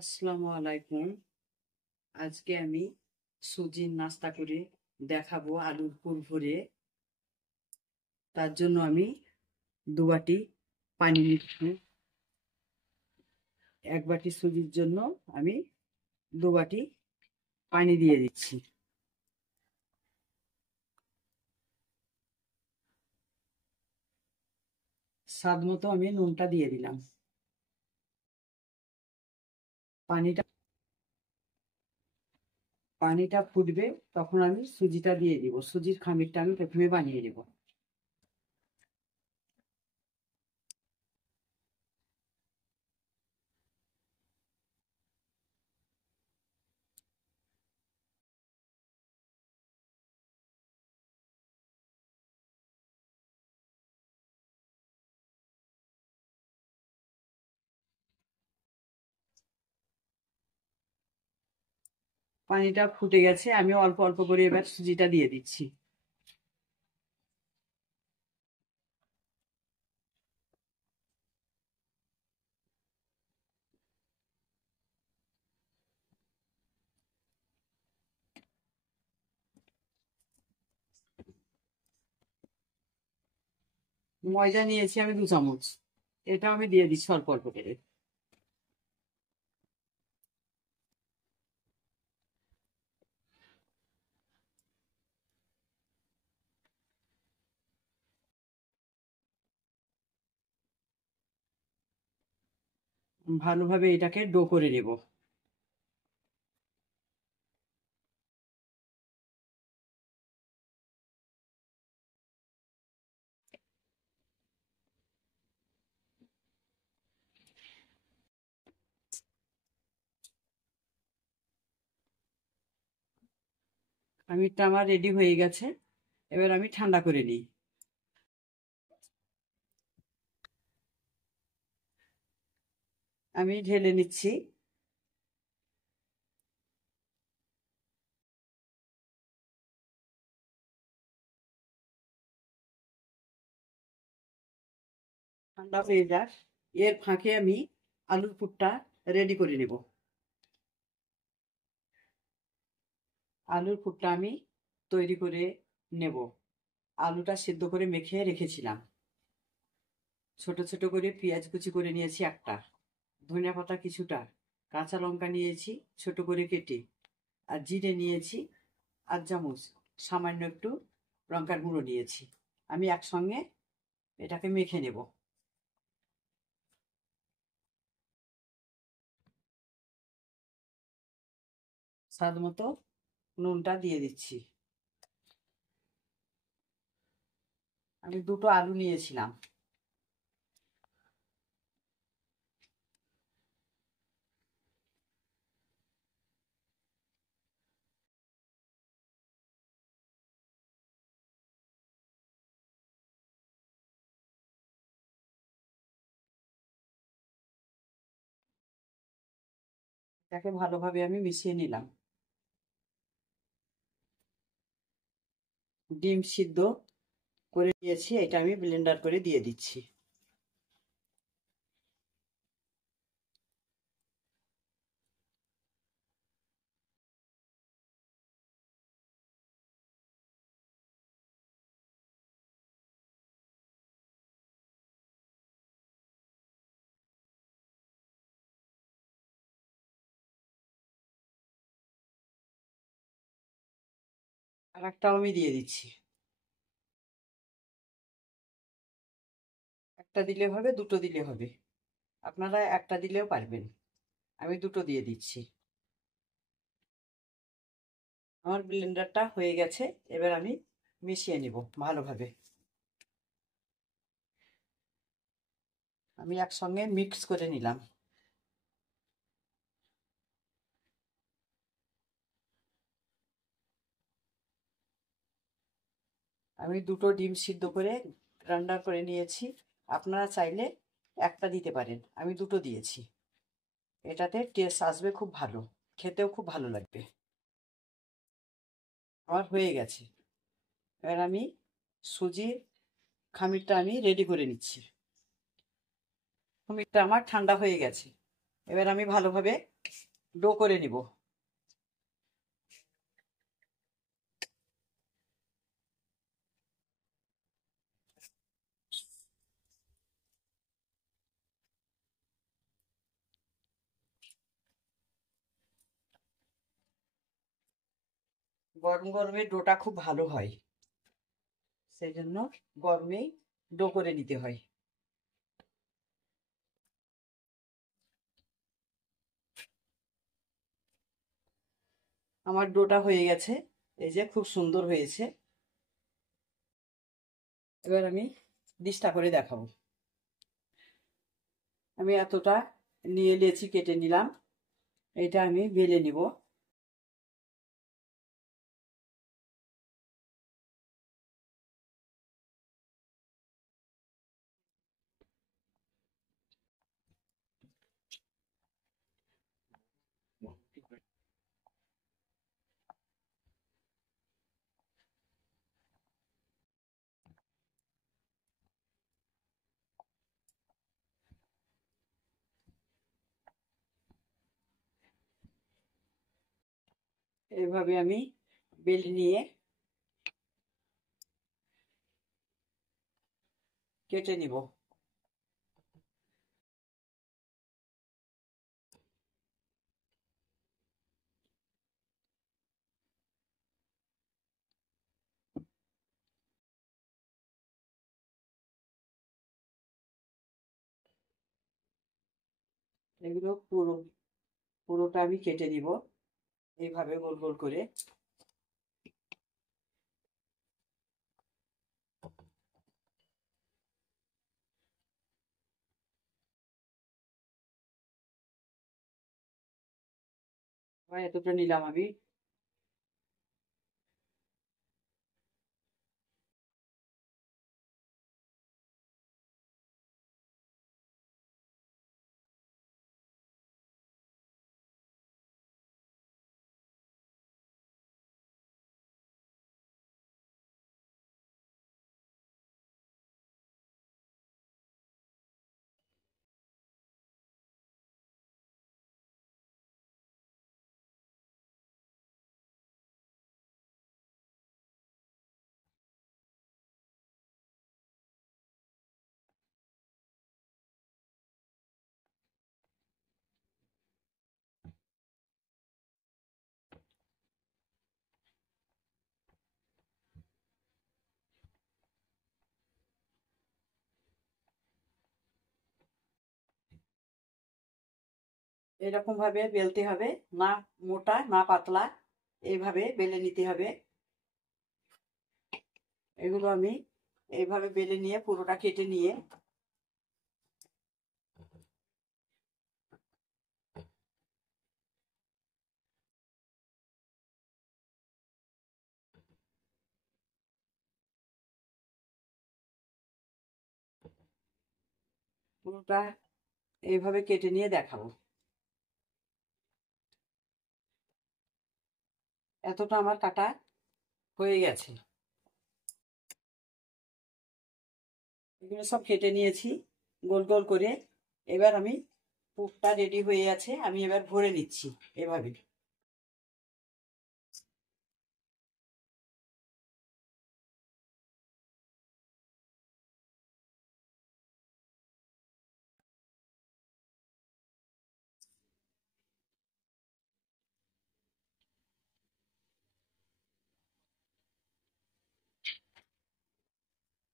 আসসালামু আলাইকুম। আজকে আমি সুজির নাস্তা করে দেখাবো আলুর পুর ভরে। তার জন্য আমি 2 বাটি পানি নিচ্ছি। 1 বাটি সুজির জন্য আমি 2 বাটি পানি দিয়ে দিচ্ছি। স্বাদ মতো আমি নুনটা দিয়ে দিলাম। পানিটা পানিটা ফুটবে, তখন আমি সুজিটা দিয়ে দিব। সুজির খামিরটা আমি প্রথমে বানিয়ে নেব। পানিটা ফুটে গেছে, আমি অল্প অল্প করে এবার সুজিটা দিয়ে দিচ্ছি। ময়দা নিয়েছি আমি 2 চামচ, এটাও আমি দিয়ে দিচ্ছি অল্প অল্প করে। ভালোভাবে এটাকে ডো করে নেব। খামিরটা আমার রেডি হয়ে গেছে, এবার আমি ঠান্ডা করে নিই। আমি ঢেলে নিচ্ছি। ঠান্ডা হয়ে যাক, এর ফাঁকে আমি আলুর পুরটা রেডি করে নেব। আলুর পুরটা আমি তৈরি করে নেব। আলুটা সিদ্ধ করে মেখে রেখেছিলাম। ছোট ছোট করে পেঁয়াজ কুচি করে নিয়েছি একটা, ধনিয়া পাতা কিছুটা, কাঁচা লঙ্কা নিয়েছি ছোট করে কেটে, আর জিরে নিয়েছি 8 চামচ, সামান্য একটু লঙ্কার গুঁড়ো নিয়েছি। আমি একসঙ্গে এটাকে মেখে নেব। স্বাদ মতো নুনটা দিয়ে দিচ্ছি। আমি 2টো আলু নিয়েছিলাম। এটাকে ভালোভাবে আমি মিশিয়ে নিলাম। ডিম সিদ্ধ করে নিয়েছি, এটা আমি ব্লেন্ডার করে দিয়ে দিচ্ছি। আর একটাও আমি দিয়ে দিচ্ছি। একটা দিলে হবে, 2টো দিলে হবে, আপনারা একটা দিলেও পারবেন। আমি 2টো দিয়ে দিচ্ছি। আমার ব্লেন্ডারটা হয়ে গেছে, এবার আমি মিশিয়ে নিব ভালোভাবে। আমি একসঙ্গে মিক্স করে নিলাম। আমি 2টো ডিম সিদ্ধ করে রান্না করে নিয়েছি। আপনারা চাইলে একটা দিতে পারেন, আমি 2টো দিয়েছি। এটাতে টেস্ট আসবে খুব ভালো, খেতেও খুব ভালো লাগবে। আমার হয়ে গেছে, এবার আমি সুজির খামিরটা আমি রেডি করে নিচ্ছি। খামিরটা আমার ঠান্ডা হয়ে গেছে, এবার আমি ভালোভাবে ডো করে নিব। গরম গরমে ডোটা খুব ভালো হয়, সেই জন্য গরমেই ডো করে নিতে হয়। আমার ডোটা হয়ে গেছে, এই যে খুব সুন্দর হয়েছে। এবার আমি ডিশটা করে দেখাবো। আমি এতটা নিয়ে লেচি কেটে নিলাম, এটা আমি বেলে নিব। এইভাবে আমি বেলে নিয়ে কেটে নিব। এগুলো পুরোটা আমি কেটে নিব এইভাবে গোল গোল করে। এতটা নিলাম আমি। এরকম ভাবে বেলতে হবে, না মোটা না পাতলা, এইভাবে বেলে নিতে হবে। এগুলো আমি এইভাবে বেলে নিয়ে পুরোটা কেটে নিয়ে পুরোটা এইভাবে কেটে নিয়ে দেখাবো। এতটা আমার কাটা হয়ে গেছে। এগুলো সব কেটে নিয়েছি গোল গোল করে। এবার আমি পুরটা রেডি হয়ে আছে, আমি এবার ভরে নিচ্ছি এভাবে।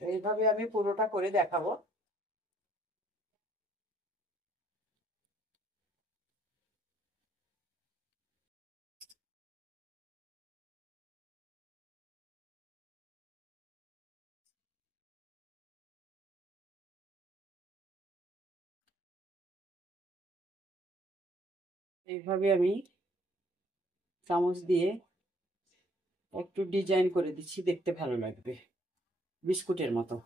এইভাবে আমি পুরোটা করে দেখাবো। এইভাবে আমি চামচ দিয়ে একটু ডিজাইন করে দিচ্ছি, দেখতে ভালো লাগবে, বিস্কুটের মতো।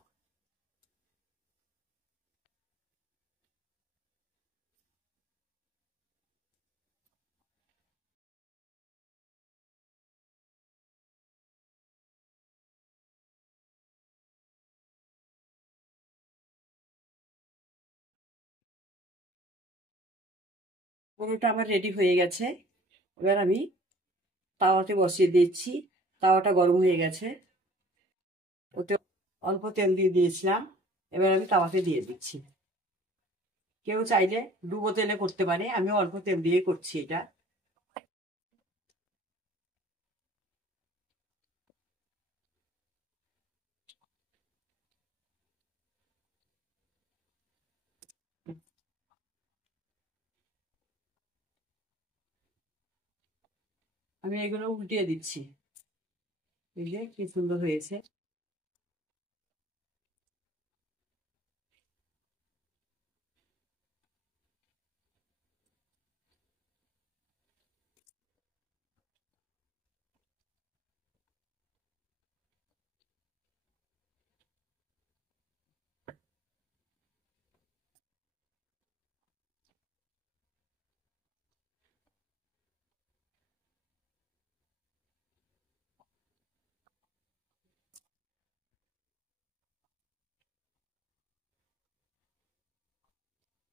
পুরোটা আমার রেডি হয়ে গেছে। এবার আমি তাওয়াতে বসিয়ে দিচ্ছি। তাওয়াটা গরম হয়ে গেছে, ওতে অল্প তেল দিয়ে দিয়েছিলাম। এবার আমি তাওয়াতে দিয়ে দিচ্ছি। কেউ চাইলে ডুবো তেলে করতে পারে, আমি অল্প তেল দিয়ে করছি এটা। আমি এগুলো উল্টিয়ে দিচ্ছি। এই যে কি সুন্দর হয়েছে।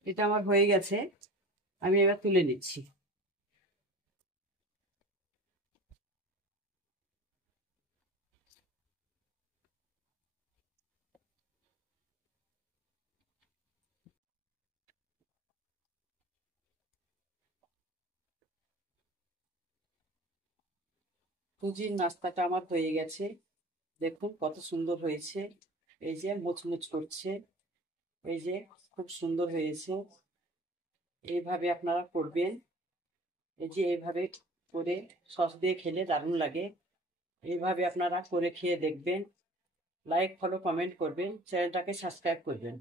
এটা আমার হয়ে গেছে, আমি এবার তুলে নিচ্ছি। সুজির নাস্তাটা আমার হয়ে গেছে। দেখুন কত সুন্দর হয়েছে। এই যে মুচমুচ করছে। এই যে খুব সুন্দর হয়েছে। এইভাবে আপনারা করবেন। এই যে এইভাবে করে সস দিয়ে খেলে দারুণ লাগে। এইভাবে আপনারা করে খেয়ে দেখবেন। লাইক, ফলো, কমেন্ট করবেন, চ্যানেলটাকে সাবস্ক্রাইব করবেন।